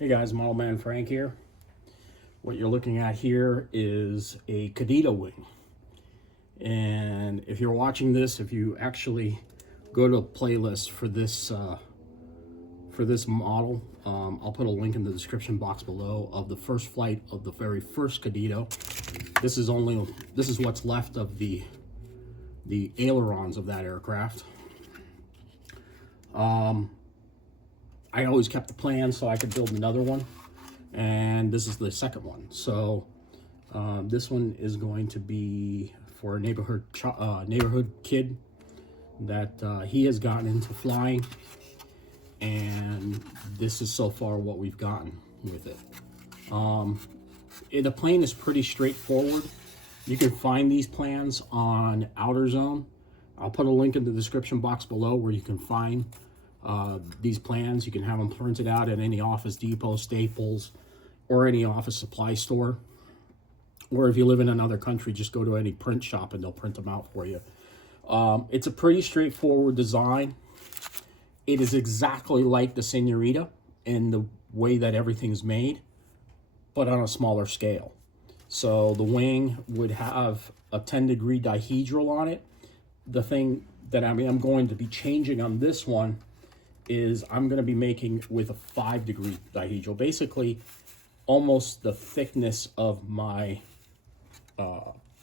Hey guys, Model Man Frank here. What you're looking at here is a Kadetito wing. And if you're watching this, if you actually go to a playlist for this model, I'll put a link in the description box below of the first flight of the very first Kadetito. This is what's left of the ailerons of that aircraft. I always kept the plan so I could build another one, and this is the second one. So this one is going to be for a neighborhood kid that he has gotten into flying, and this is so far what we've gotten with it. The plane is pretty straightforward. You can find these plans on Outer Zone. I'll put a link in the description box below where you can find these plans. You can have them printed out at any Office Depot, Staples, or any office supply store. Or if you live in another country, just go to any print shop and they'll print them out for you. It's a pretty straightforward design. It is exactly like the Senorita in the way that everything's made, but on a smaller scale. So the wing would have a 10-degree dihedral on it. The thing that I'm going to be changing on this one is I'm going to be making with a 5-degree dihedral, basically almost the thickness of my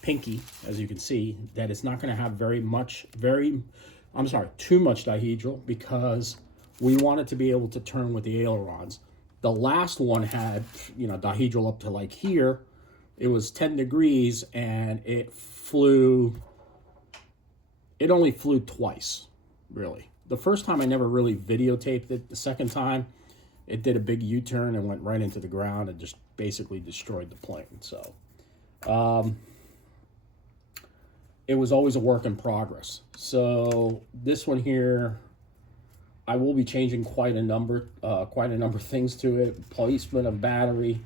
pinky, as you can see. That it's not going to have too much dihedral, because we want it to be able to turn with the ailerons. The last one had, dihedral up to like here. It was 10 degrees and it only flew twice, really. The first time I never really videotaped it. The second time, it did a big U-turn and went right into the ground and just basically destroyed the plane. So, it was always a work in progress. So this one here, I will be changing quite a number of things to it. Placement of battery.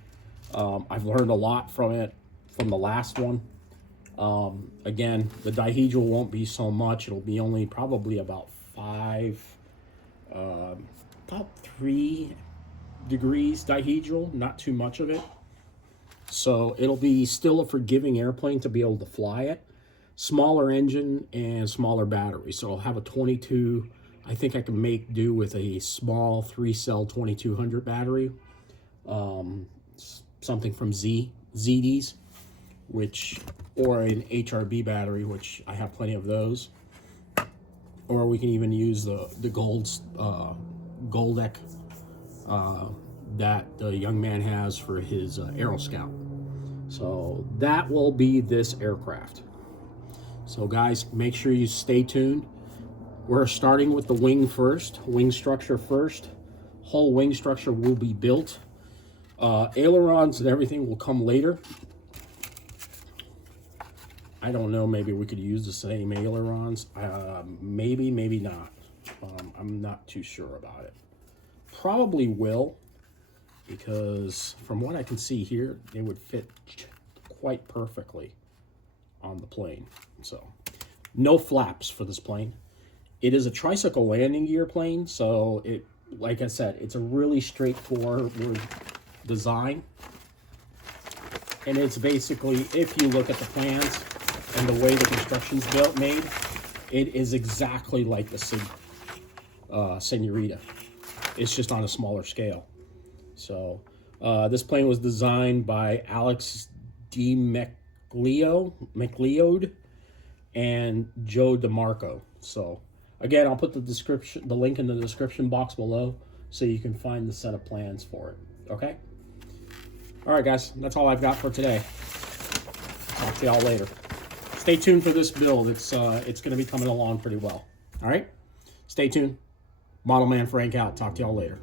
I've learned a lot from it, from the last one. Again, the dihedral won't be so much. It'll be only probably about 3 degrees dihedral, not too much of it. So it'll be still a forgiving airplane to be able to fly it. Smaller engine and smaller battery. So I'll have a 22. I think I can make do with a small 3-cell 2200 battery. Something from ZD's, or an HRB battery, which I have plenty of those. Or we can even use the Goldeck that the young man has for his Aero Scout. So that will be this aircraft. So guys, make sure you stay tuned. We're starting with the wing first, wing structure first. Whole wing structure will be built. Ailerons and everything will come later. I don't know, maybe we could use the same ailerons. Maybe not. I'm not too sure about it. Probably will, because from what I can see here, they would fit quite perfectly on the plane. So, no flaps for this plane. It is a tricycle landing gear plane, so like I said, it's a really straightforward design. And it's basically, if you look at the plans and the way the construction's made, it is exactly like the Senorita. It's just on a smaller scale. So this plane was designed by Alex D. McLeod and Joe DeMarco. So again, I'll put the link in the description box below so you can find the set of plans for it. Okay? All right, guys, that's all I've got for today. Talk to y'all later. Stay tuned for this build. It's going to be coming along pretty well. All right? Stay tuned. Model Man Frank out. Talk to y'all later.